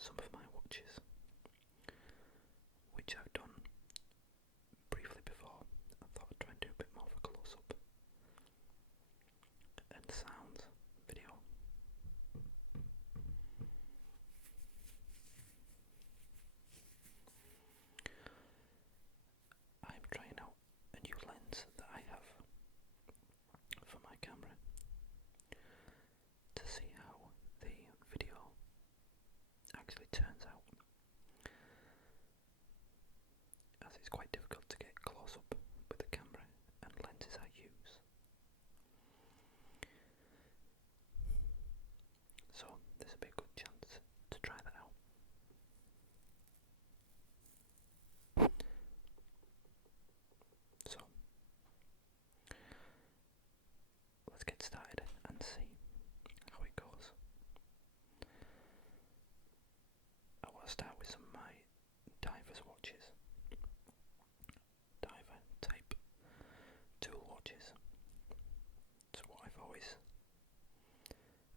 some of my watches, which I've done briefly before. I thought I'd try and do a bit more of a close-up and sound video. I'm trying out a new lens that I have for my camera to see how the video actually turns out, as it's quite difficult to get close up with the camera and lenses I use. So there's a big good chance to try that out. So let's get started and see how it goes. I want to start with some of my divers watches, diver type tool watches. So what I've always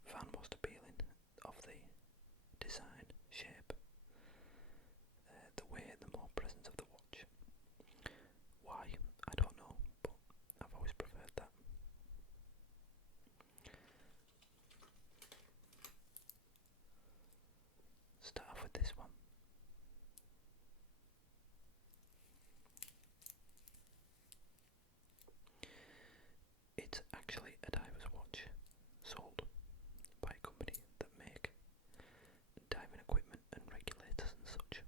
found most appealing of the design, shape, the weight, the more presence of the watch. Why? I don't know, but I've always preferred that. Start off with this one. It's actually a diver's watch sold by a company that make diving equipment and regulators and such.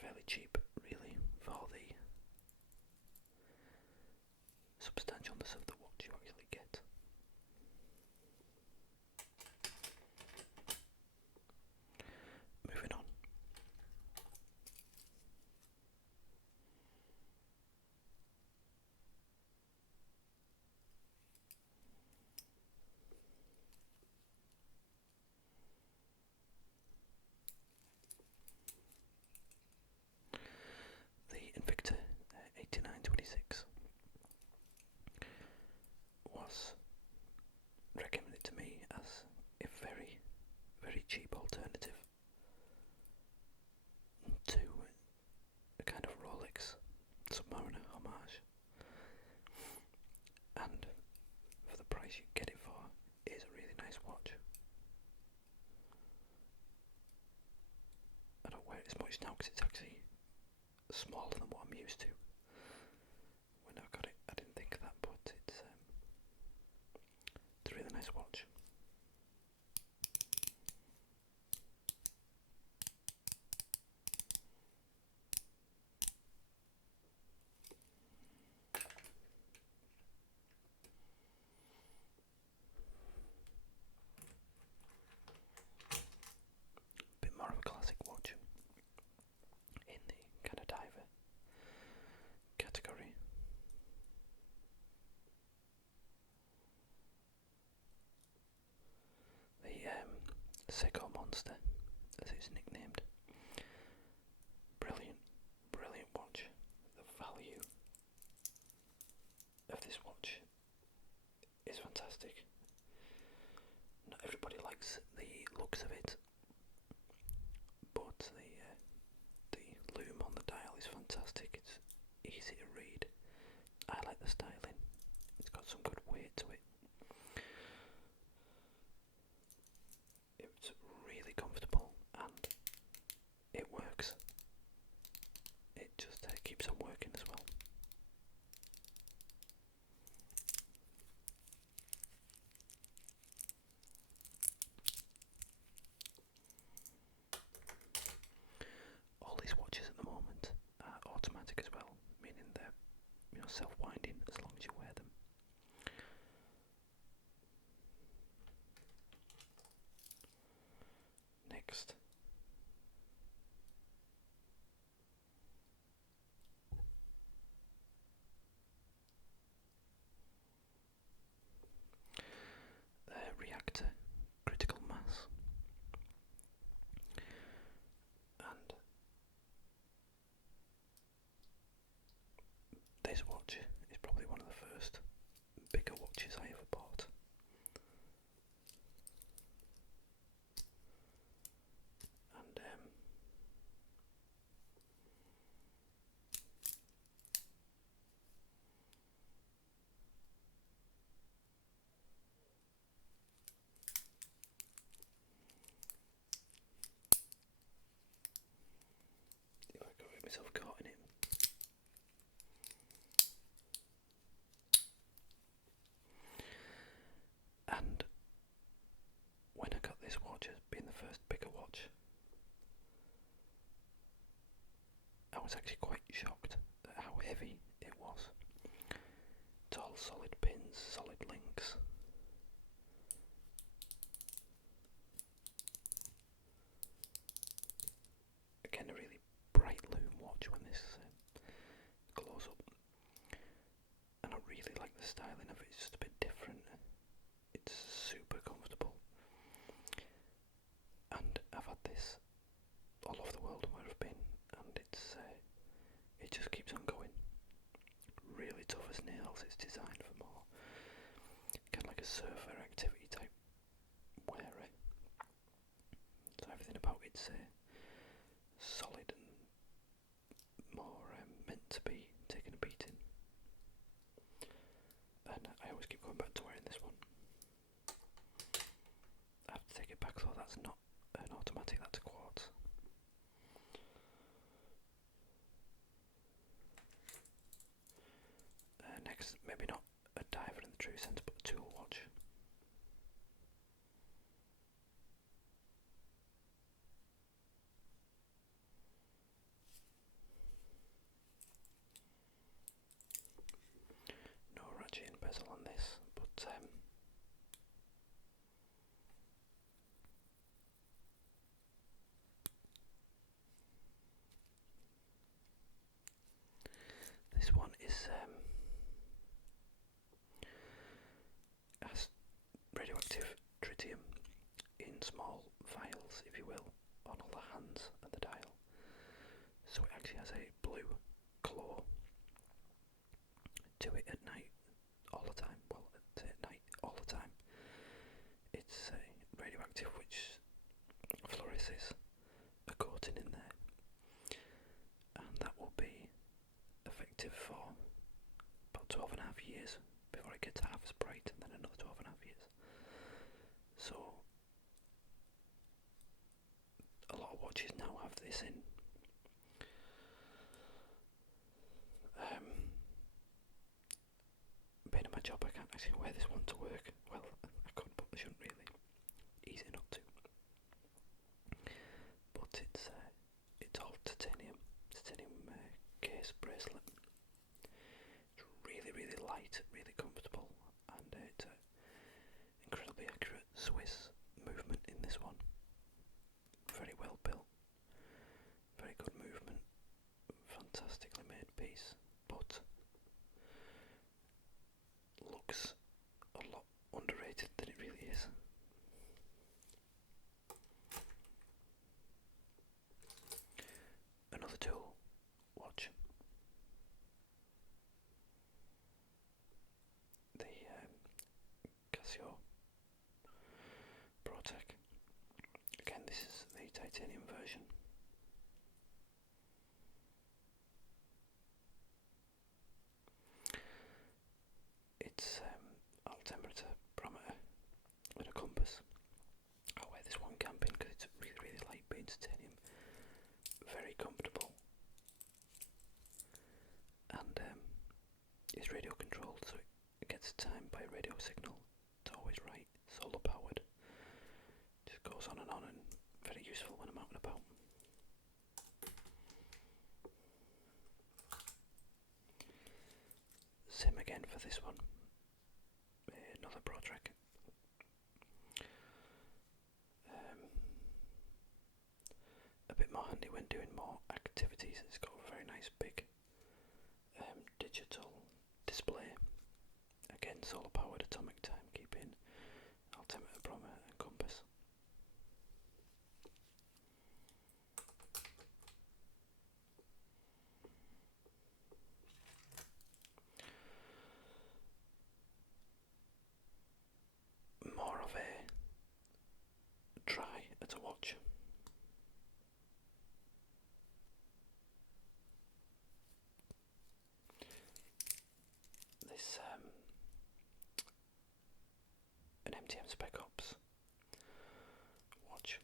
Fairly cheap, really, for the substantialness of the watch you actually get. Moving on. The Invicta 8926 was recommended to me as a very, very cheap alternative to a kind of Rolex Submariner homage, and for the price you get it for, is a really nice watch. I don't wear it as much now because it's actually smaller than what I'm used to. When I got it, I didn't think of that, but it's a really nice watch. Bit more of a classic watch in the kind of diver category. The Seiko Monster, as it's nicknamed. Brilliant, brilliant watch. The value of this watch is fantastic. Not everybody likes the looks of it, but the loom on the dial is fantastic. It's easy to read. I like the styling. It's got some good weight to it. It's really comfortable and it works. It just keeps on working as well. All these watches at the moment are automatic as well, meaning they're self-winding as long as you wear them. Next, this watch is probably one of the first bigger watches I ever bought. And if I could get myself caught in it. And when I got this watch as being the first bigger watch, I was actually quite shocked at how heavy it was. It's all solid pins, solid links. Again, a really bright lume watch when this glows up. And I really like the styling of it, it's just a bit different. It's super comfortable. And I've had this all over the world where I've been, and it just keeps on going. Really tough as nails. It's designed for more kind of like a surfer activity type wearer. So everything about it's solid and more meant to be taking a beating. And I always keep going back to wearing this one. I have to take it back though, that's not an automatic, that's a quartz. Next, maybe not a diver in the true sense, but a tool watch. No ratchet and bezel on this, but this one is has radioactive tritium in small vials, if you will, on all the hands and the dial. So it actually has a blue glow to it at night, all the time. Well, at night, all the time. It's radioactive, which fluoresces a coating in there, and that will be effective for about 12 and a half years before it gets half as bright, and then another 12 and a half years. So a lot of watches now have this in. Being in my job, I can't actually wear this one to work. Well, I could, but I shouldn't really. Easy not to. But it's all titanium case bracelet. It's really, really light, really comfortable, and it's incredibly accurate Swiss movement in this one. Very well built, very good movement, fantastically made piece, but looks a lot underrated than it really is. Another tool watch. The Casio Protec. Again, this is the titanium version. It's altimeter, barometer, and a compass. I'll wear this one camping because it's really, really light being titanium. Very comfortable. And it's radio controlled, so it gets time by radio signal. It's always right, solar powered. Just goes on, and very useful when I'm out and about. Same again for this one. Another Protec. A bit more handy when doing more activities. It's got a very nice big digital display. Again, solar powered, atomic timekeeping, altimeter, barometer and compass. watch. This an MTM Spec Ops watch.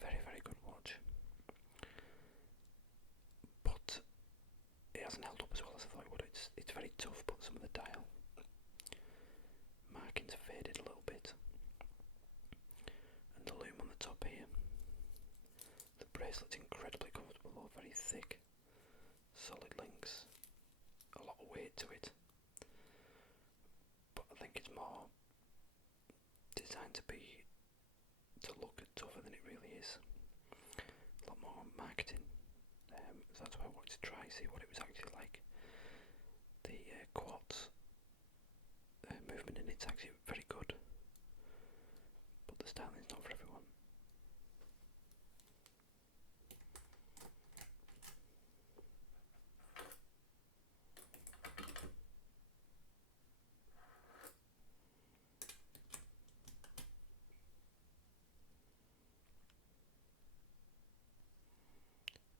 Very, very good watch. But it hasn't held up as well as I thought it would. It's very tough, but some of the dial markings have faded a little bit. And the loom on the top here. The bracelet's incredibly comfortable, though, very thick, solid links, a lot of weight to it. But I think it's more designed to look tougher than it really is. A lot more marketing. So that's why I wanted to try see what it was actually like. The quartz movement in it's actually very good, but the styling's not for everyone.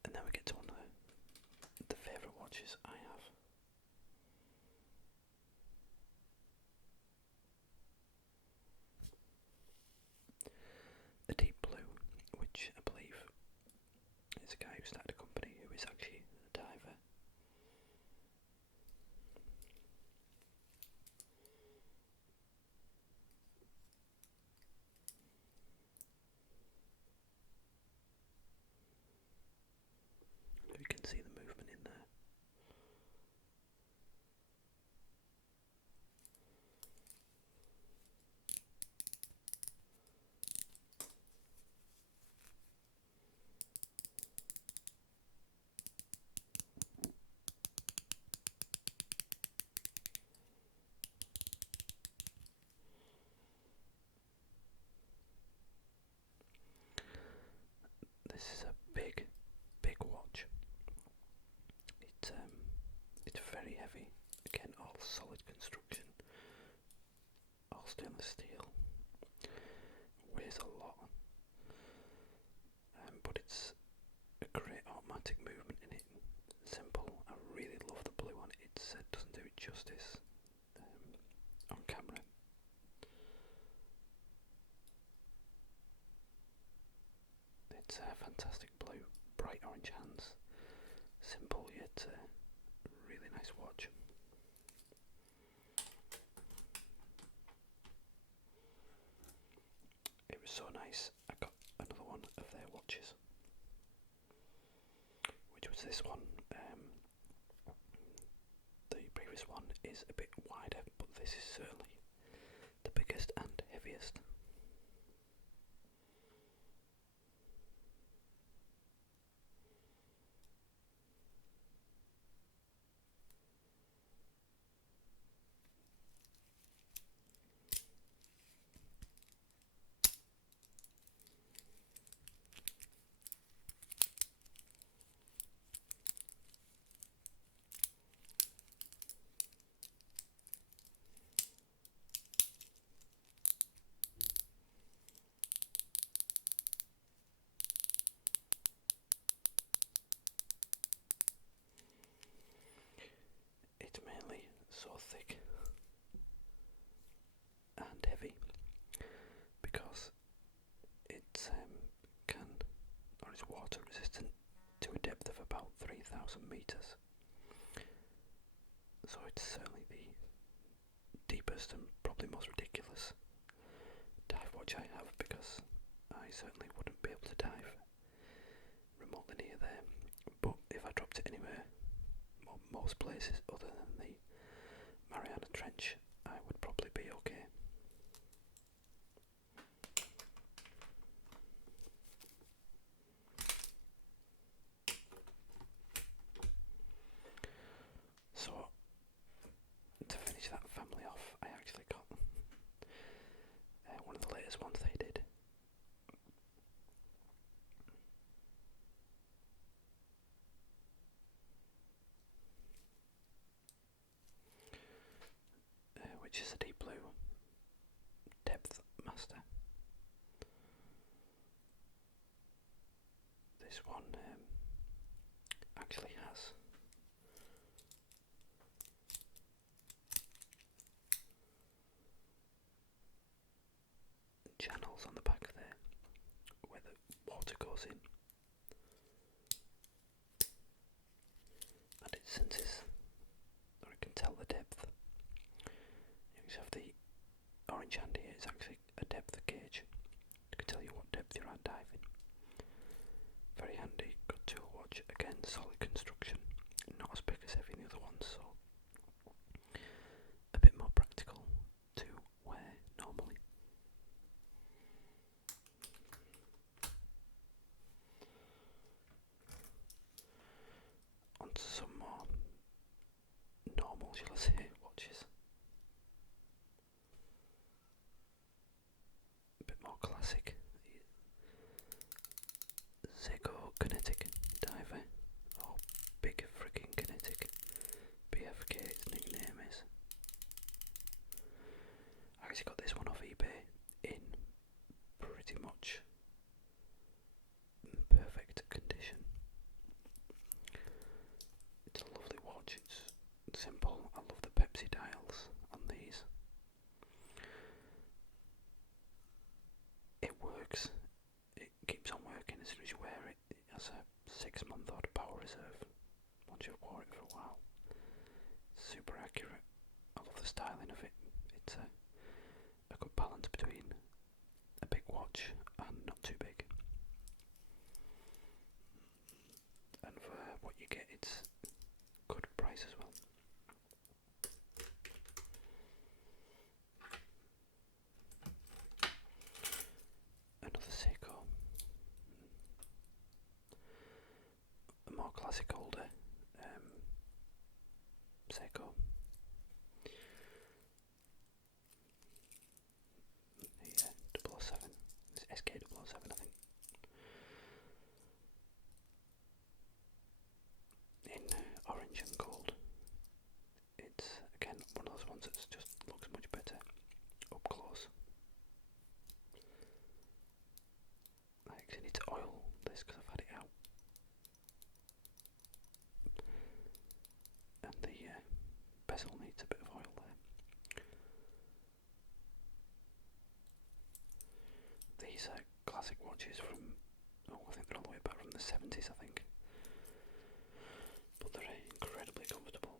And then we get to one of the favourite watches I have. A deep blue, which I believe is a guy who started a company who is actually a diver. You can see the movement in there. This is a big watch. It's very heavy. Again, all solid construction, all stainless steel. Weighs a lot, but it's a great automatic movement in it. Simple. I really love the blue on it. It doesn't do it justice on camera. It's a fantastic blue, bright orange hands, simple yet really nice watch. It was so nice, I got another one of their watches, which was this one. The previous one is a bit wider, but this is certainly the biggest and heaviest. It's mainly so thick and heavy because it is water resistant to a depth of about 3,000 meters. So it's certainly the deepest and probably most ridiculous dive watch I have, because I certainly wouldn't be able to dive remotely near there. But if I dropped it anywhere, most places other than the Mariana Trench, I would probably be okay. So, to finish that family off, I actually one of the latest ones they did. Which is a deep blue depth master. This one actually has channels on the back there where the water goes in, and it senses, or it can tell the depth. You have the orange hand here, it's actually a depth gauge. It can tell you what depth you're at diving. Very handy, good tool watch. Again, solid construction, not as big as every other one, so a bit more practical to wear normally. Onto some more normal, shall I say, watches. A bit more classic. Seiko Kinetic Diver, or Big Friggin' Kinetic, BFK its nickname is. I actually got this one off eBay in pretty much perfect condition. It's a lovely watch, it's simple. I love the Pepsi dials on these. It works, it keeps on working as soon as you wear it. It has a 6-month odd power reserve once you've worn it for a while. Super accurate. I love the styling of it. It's a good balance between a big watch and not too big. And for what you get, it's good price as well. Another Seiko. A more classic older Seiko. The 007. It's SK007, I think. In orange and gold. It's again one of those ones that just looks much better up close. I actually need to oil this because I've had it out. And the bezel needs a bit of oil there. These are classic watches from, I think they're all the way back from the 70s, I think. But they're incredibly comfortable.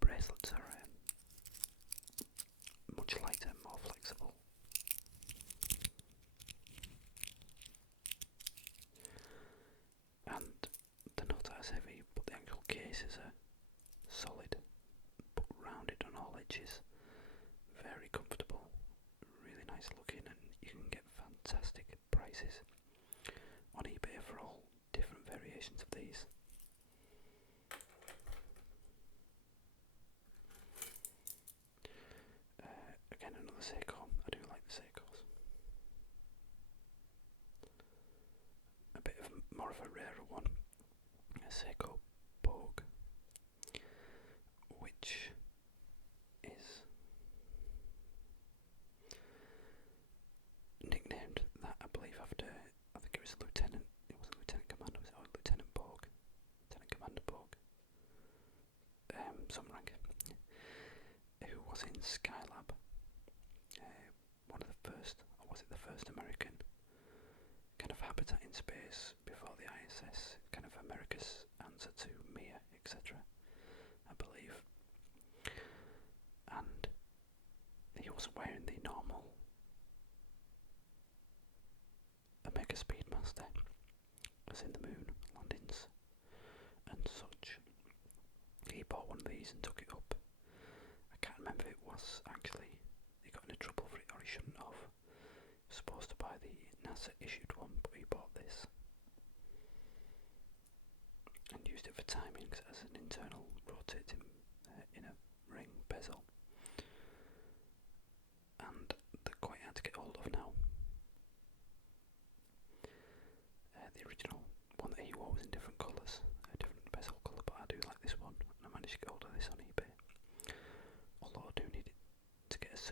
The bracelets are much lighter, more flexible. And they're not as heavy, but the actual cases are solid, but rounded on all edges. Very comfortable, really nice looking, and you can get fantastic prices on eBay for all different variations of these. Again, another Seiko. I do like the Seikos. A bit of more of a rarer one, a Seiko Pogue, which is nicknamed that, I believe, after, I think it was Lieutenant, it wasn't Lieutenant Commander, was it? Oh, Lieutenant Pogue, Lieutenant Commander Pogue, some rank, who was in Skylab, one of the first, or was it the first American kind of habitat in space before the ISS, kind of America's answer to Mir, etc., I believe. And he wasn't wearing the normal Omega Speedmaster, as in the moon landings and such. He bought one of these and took it up. I can't remember if it was actually, he got into trouble for it, or he shouldn't have. He was supposed to buy the NASA issued one, but he bought this and used it for timing because it has an internal rotating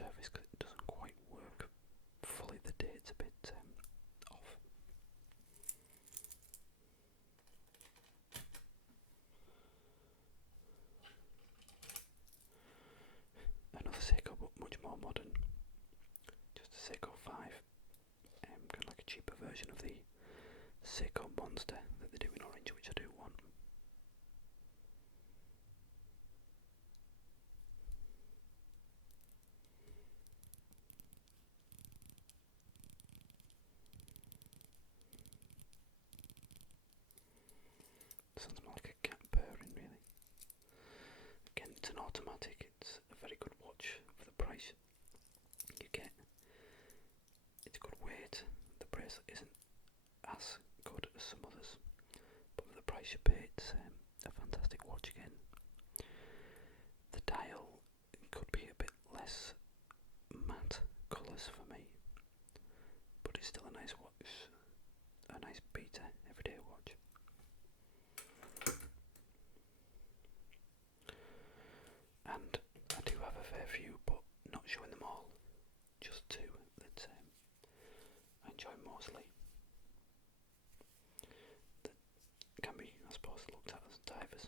service because it doesn't quite work fully. The date's a bit off. Another Seiko, but much more modern. Just a Seiko 5. Kind of like a cheaper version of the Seiko Monster that they do in orange, which I do want. Sounds more like a cat purring, really. Again, it's an automatic. It's a very good watch for the price you get. It's good weight. The bracelet isn't as good as some others, but for the price you pay, it's a fantastic watch again. The dial could be a bit less matte colours for me, but it's still a nice watch, a nice beta everyday watch. And I do have a fair few, but not showing them all. Just two that I enjoy mostly. That can be, I suppose, looked at as divers.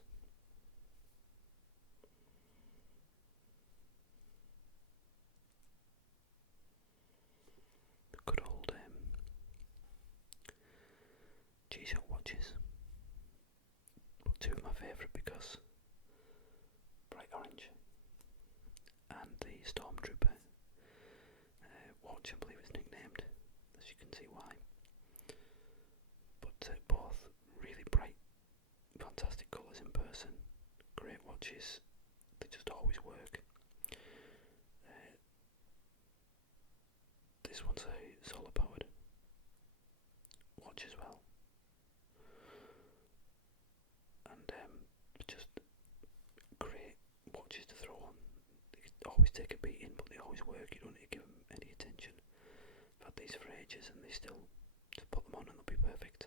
The good old G-Shock watches. Well, two of my favourite because bright orange and the Stormtrooper watch, I believe it's nicknamed, as you can see why. But both really bright, fantastic colours in person, great watches, they just always work. This one's a solar powered watch as well, and just great watches to throw on. They always take a beating, but they always work. You don't need to give them any attention. I've had these for ages and they still just put them on and they'll be perfect.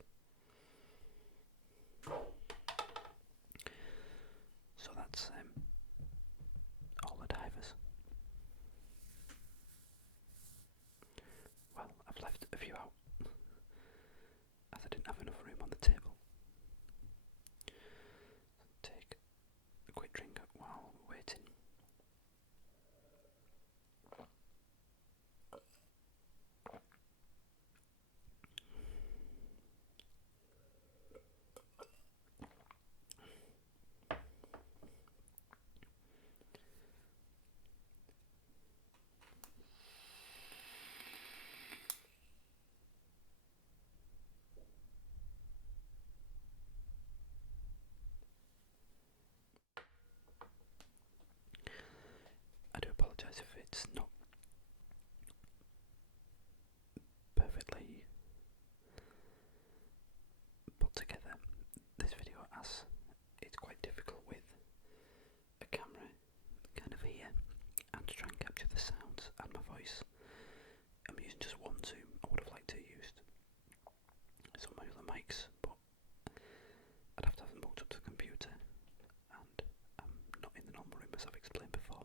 So that's all the divers. Well, I've left a few out as I didn't have enough room on the table. Take a quick drink while waiting. I do apologise if it's not perfectly put together, this video, as it's quite difficult with a camera kind of here and to try and capture the sounds and my voice. I'm using just one zoom. I would have liked to have used some of my other mics, but I'd have to have them hooked up to the computer, and I'm not in the normal room as I've explained before.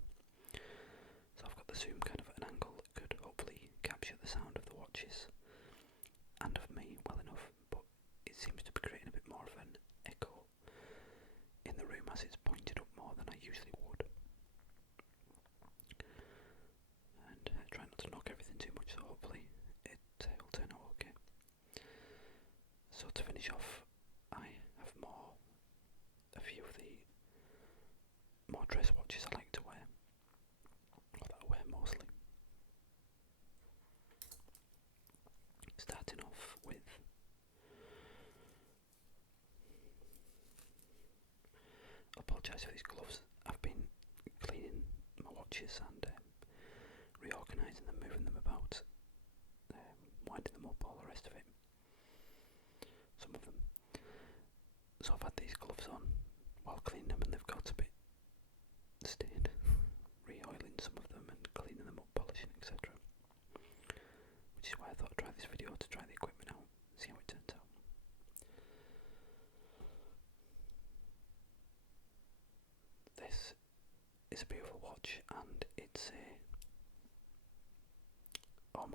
So I've got the zoom kind of at an angle that could hopefully capture the sound of the watches and of me well enough, but it seems to be creating a bit more of an echo in the room as it's pointed up more than I usually would. And try not to knock everything too much, so hopefully it will turn out okay. So to finish off, I have a few of the more dress watches I like to wear, or that I wear mostly. Starting off with I apologise for these gloves. I've been cleaning my watches and reorganising them, moving them about, winding them up, all the rest of it. Some of them. So I've had these gloves on while cleaning them and they've got a bit stained. Re-oiling some of them and cleaning them up, polishing, etc. Which is why I thought I'd try this video to try the equipment out, see how it turns out. This is a beautiful watch and it's a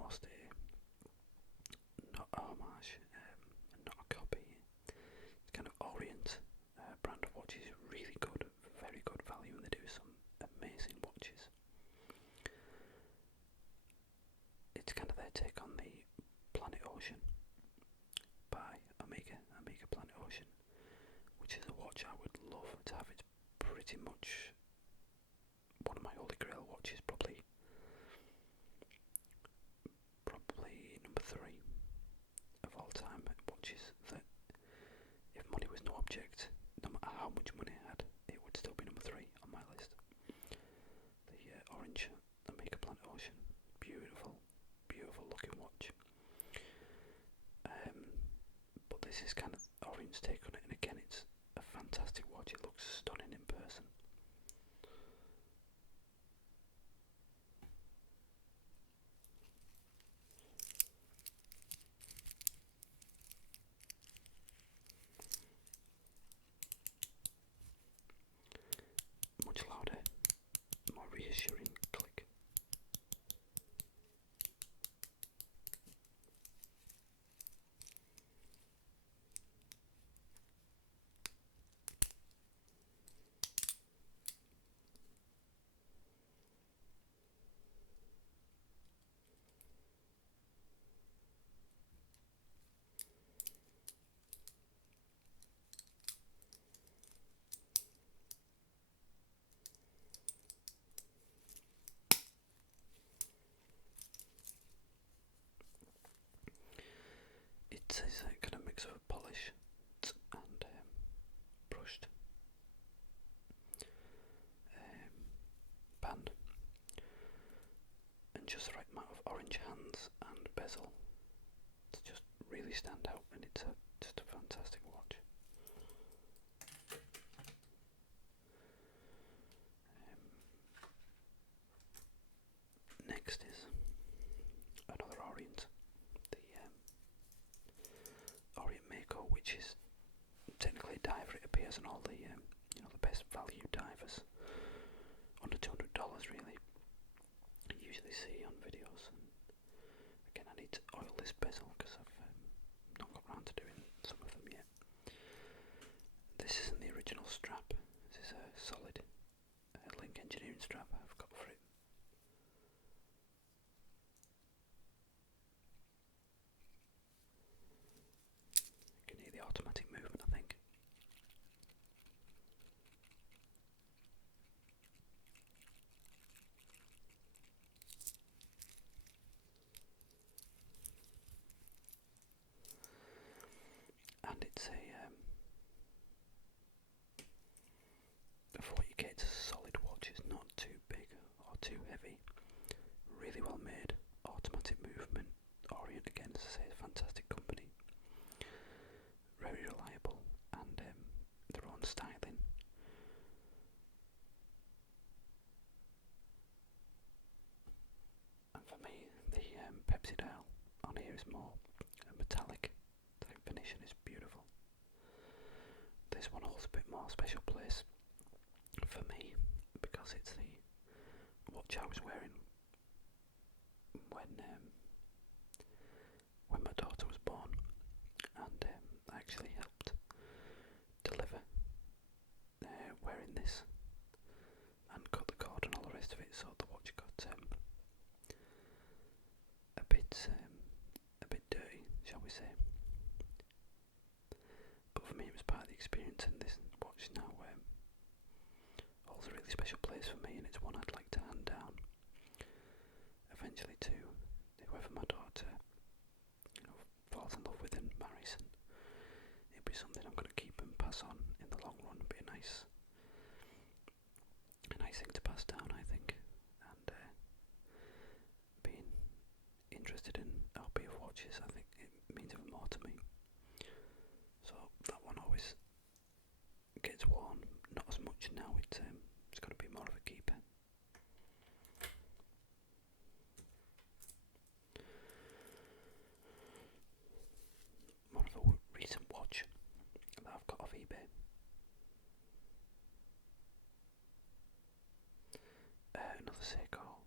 almost not a homage, not a copy. It's kind of Orient brand of watches, really good, very good value, and they do some amazing watches. It's kind of their take on the Planet Ocean by Omega Planet Ocean, which is a watch I would love to have. It's pretty much one of my holy grail watches, probably number 3 of all time watches that, if money was no object, no matter how much money I had, it would still be number 3 on my list. The orange Omega Planet Ocean, beautiful looking watch. But this is kind of Orient's take on it, and again, it's a fantastic watch. It looks stunning in person. Much louder, more reassuring click. It is a kind of mix of polished and brushed band, and just the right amount of orange hands and bezel to just really stand out, and it's just a fantastic watch. Next is another Orient, the Orient Mako, which is technically a diver. It appears on all the the best value divers, under $200 really. You usually see on videos. And again, I need to oil this bezel because I've not got around to doing some of them yet. This isn't the original strap. This is a solid link engineering strap I've got for it. You can hear the automatic movement, I think. And it's for what you get, it's a solid watch. It's not too big or too heavy. Really well made, automatic movement. Orient, again, as I say, is a fantastic company. Very reliable, and their own styling. And for me, the Pepsi dial on here is more a metallic type finish, and it's beautiful. This one holds a bit more special place for me because it's the watch I was wearing when my daughter was born, and I actually helped deliver wearing this and cut the cord and all the rest of it, so the watch got a bit dirty, shall we say. But for me, it was part of the experience, and this watch now holds a really special place for me, and it's one I'd like to hand down eventually to whoever my daughter falls in love with and marries, and it'll be something I'm going to keep and pass on in the long run. It'll be a nice thing to pass down, I think, and being interested in hobby of watches, I think it means even more to me. So that one always gets worn, not as much now. It's going to be more of a keeper. More of a recent watch that I've got off eBay. Another Seiko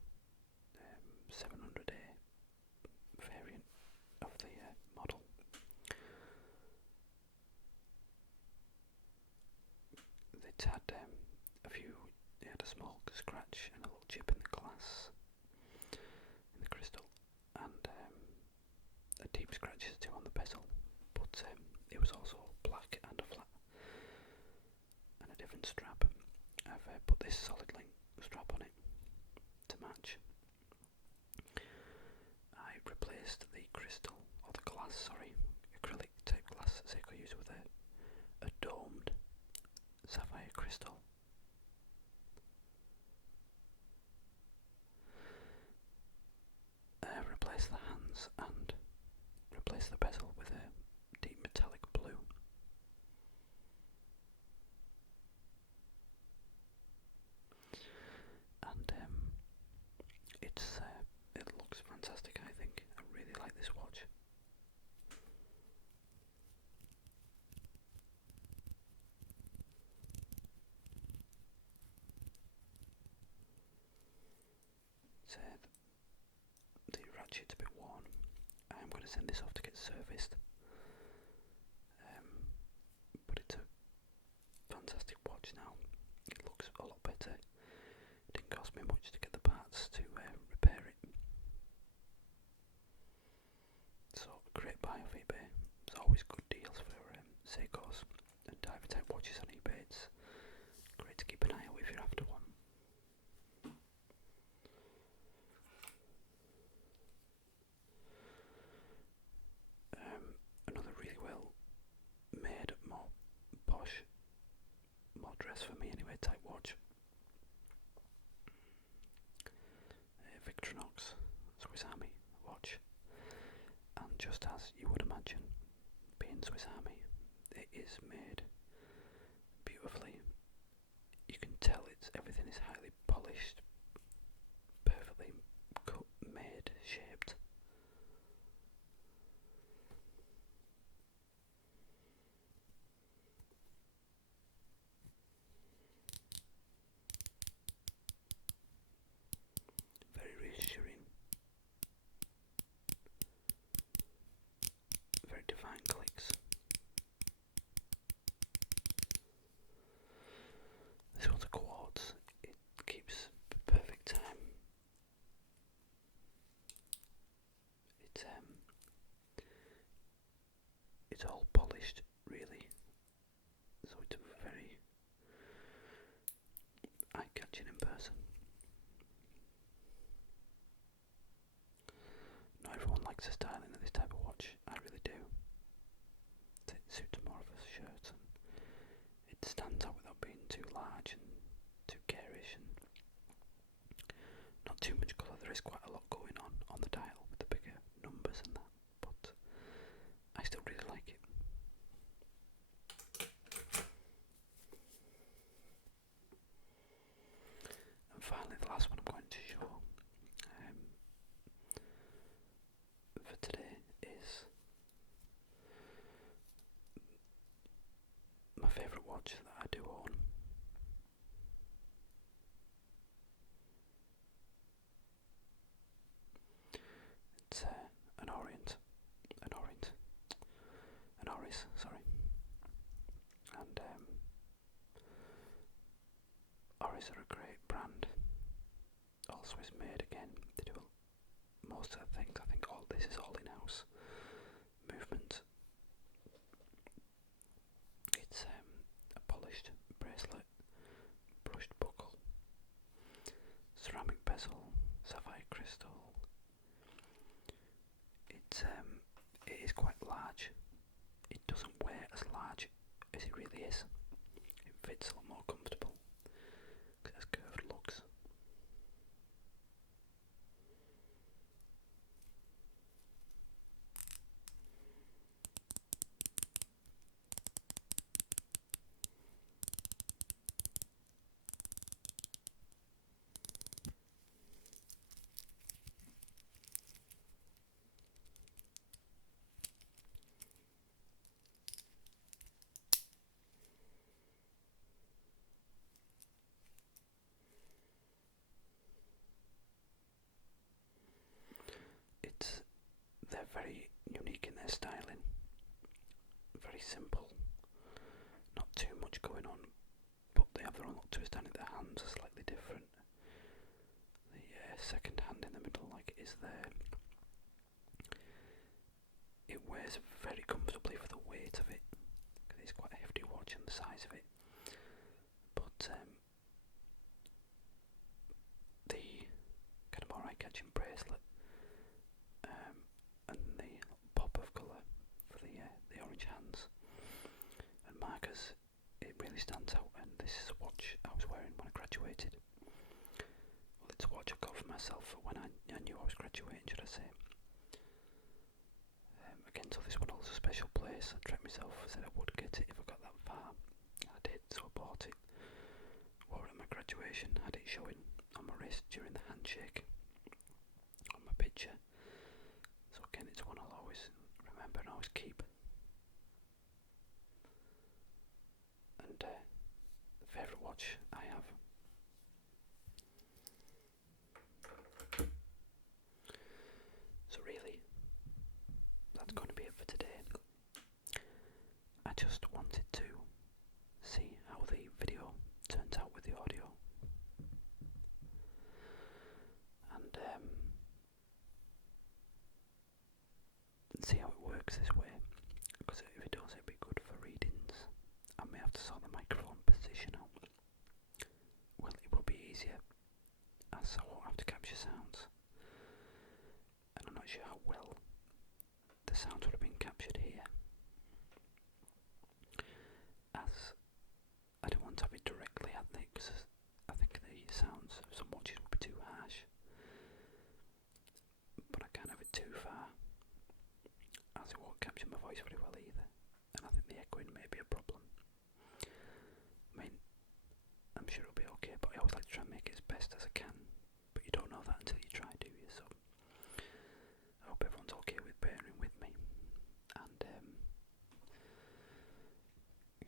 700A small scratch and a little chip in the glass, in the crystal, and a deep scratches too on the bezel, but it was also black and a flat and a different strap. I've put this solid link strap on it to match. I replaced the crystal, or the glass, sorry, acrylic type glass Seiko used with a domed sapphire crystal. Replace the hands and replace the bezel with a deep metallic blue. And it looks fantastic, I think. I really like this watch. The ratchet's a bit worn. I'm going to send this off to get serviced. But it's a fantastic watch now. It looks a lot better. It didn't cost me much to get the parts to repair it. So, great buy off eBay. There's always good deals for Seikos and diver type watches on eBay. It's great to keep an eye out if you're after one. Another really well made, more posh, more dress for me anyway type watch. Victorinox Swiss Army watch, and just as you would imagine, being Swiss Army, it is made beautifully. You can tell everything is highly polished, perfectly cut, made, shaped. Very reassuring. Very defined clicks. This one's a quartz. It keeps perfect time. It's all polished, really. So it's very eye-catching in person. Not everyone likes the styling of this type of watch. I really do. It suits more of a shirt, and it stands out without being too large and too garish, and not too much colour. There is quite a lot going on the dial with the bigger numbers and that, but I still really like it. And finally, the last one I'm going to show for today is my favourite watch that I do own. It's an Oris, sorry. And Oris are a great brand. All Swiss made again. They do most of the things. I think all this is all in-house movement. It's a polished bracelet, brushed buckle, ceramic bezel, sapphire crystal. It is quite large. It doesn't wear as large as it really is. It fits a lot more comfortable because it has curved lugs. They're very unique in their styling, very simple, not too much going on, but they have their own look twist down in their hand. sounds are slightly different. The second hand in the middle, like it is there, it wears very comfortably for the weight of it, because it's quite a hefty watch and the size of it. But the kind of more eye-catching bracelet and the pop of colour for the orange hands and markers, it really stands out. And this is a watch I was wearing when I graduated. Well, it's a watch I got for myself for when I knew I was graduating, should I say. Again, so this one holds a special place. I tricked myself, said I would get it if I got that far. I did, so I bought it. Wore it at my graduation, had it showing on my wrist during the handshake on my picture. So again, it's one I'll always remember and always keep. And the favourite watch I have. So really, that's going to be it for today. I just wanted to see how the video turns out with the audio. And see how it works this way, because if it does, it'd be good for readings. I may have to sort the microphone position out. Well, it will be easier, as I won't have to capture sounds, and I'm not sure how well the sounds would have been captured here, as I don't want to have it directly at the, because I think the sounds of some watches would be too harsh, but I can't have it too far, as it won't capture my voice very well either, and I think the echoing may be a problem. I mean, I'm sure it'll be okay, but I always like to try and make it as best as I can, but you don't know that until you try, do you? So I hope everyone's okay with bearing with me, and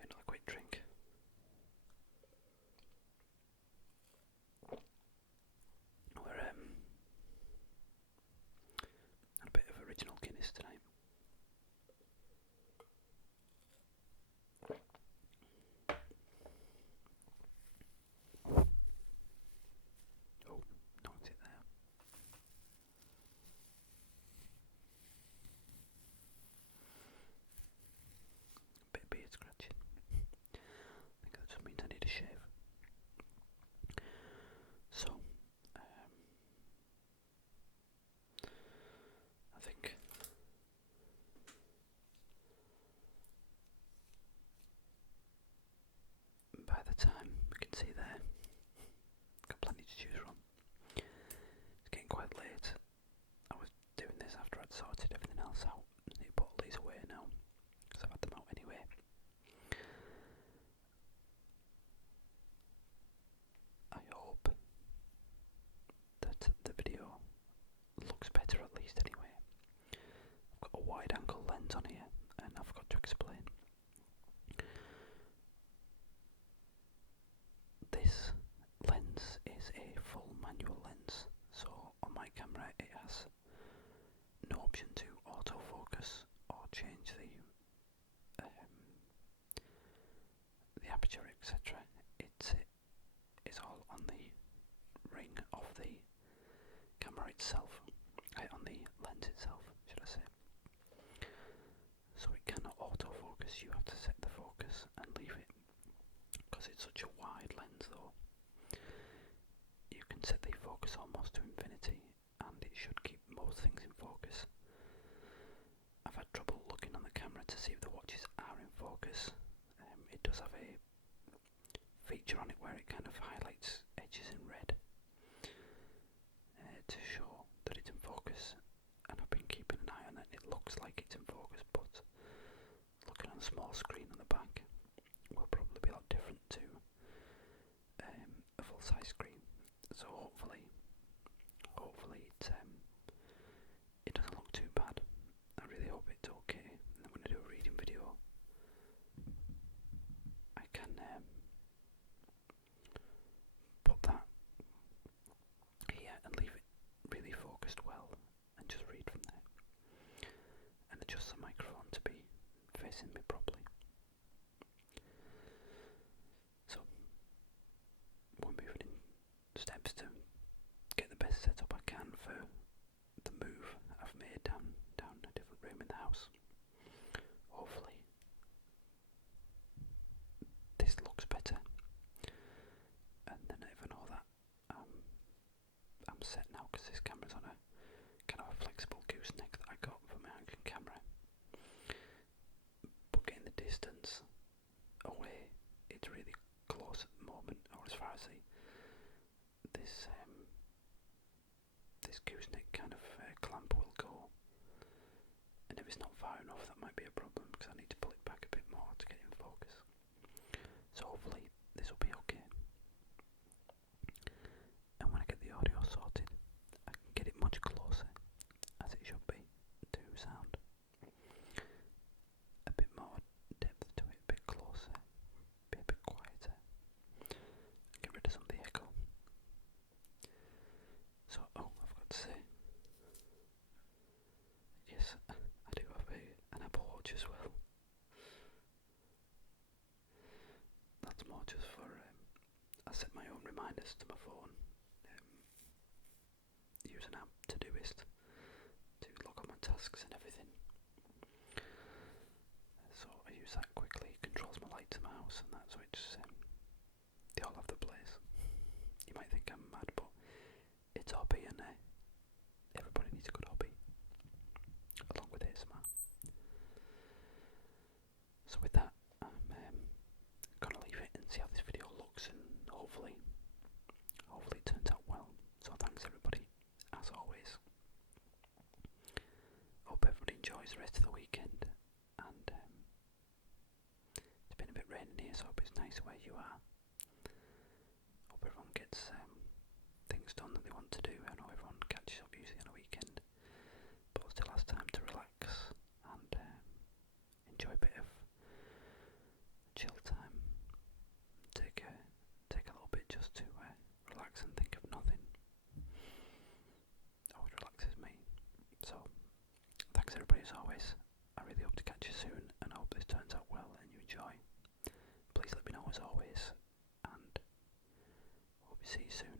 another quick drink. We're a bit of original Guinness tonight. Oh, knocked it there. Bit of beard scratching. I think that just means I need a shave. So, I think by the time we can see there, got plenty to choose from. It's getting quite late. I was doing this after I'd sorted everything else out. I need to put all these away now, because I've had them out anyway. I hope that the video looks better, at least anyway. I've got a wide angle lens on here, and I forgot to explain. This lens is a full manual lens, so on my camera it has no option to autofocus or change the aperture, etc. It's all on the ring of the camera itself, on the lens itself, should I say. So it cannot autofocus, you have to set the focus and leave it. Because it's such a wide lens though, you can set the focus almost to infinity and it should keep most things in focus. I've had trouble looking on the camera to see if the watches are in focus. It does have a feature on it where it kind of highlights edges in red to show that it's in focus, and I've been keeping an eye on it. It looks like it's in focus, but looking on a small screen on the back will probably be a lot different to a full-size screen. So hopefully it doesn't look too bad. I really hope it's okay. And then when I do a reading video, I can put that here and leave it really focused well and just read from there, and adjust the microphone to be facing me properly. So steps to get the best setup I can for the move I've made down a different room in the house. Hopefully this looks better, and then even know that I'm set now, because this camera's on a kind of a flexible gooseneck that I got for my action camera. But getting the distance away, it's really close at the moment, or as far as this gooseneck kind of clamp will go. And if it's not far enough, that might be a problem, because I need to pull it back a bit more to get in focus. So hopefully this will be okay. And when I get the audio sorted, I can get it much closer, as it should be, to sound. A bit more depth to it, a bit closer, be a bit quieter. Get rid of some of the echo. So, I forgot to say, yes, I do have an Apple Watch as well. That's more just for, I set my own reminders to my phone. Use an app, Todoist, to log on my tasks and everything. So I use that quickly. It controls my lights in my house and that, so it's they all have the place. You might think I'm mad, but it's hobby, and everybody needs a good hobby, along with ASMR. So with that, I'm gonna leave it and see how this video looks, and hopefully it turns out well. So thanks everybody, as always. Hope everybody enjoys the rest of the weekend, and it's been a bit raining here, so I hope it's nice where you are. Hope everyone gets things done that they want to do. I know everyone catches up usually on a weekend, but still has time to relax and enjoy a bit of chill time. Take a little bit just to relax and think of nothing. Always relaxes me. So thanks everybody as always. I really hope to catch you soon, and I hope this turns out well and you enjoy. Please let me know as always, and hope to see you soon.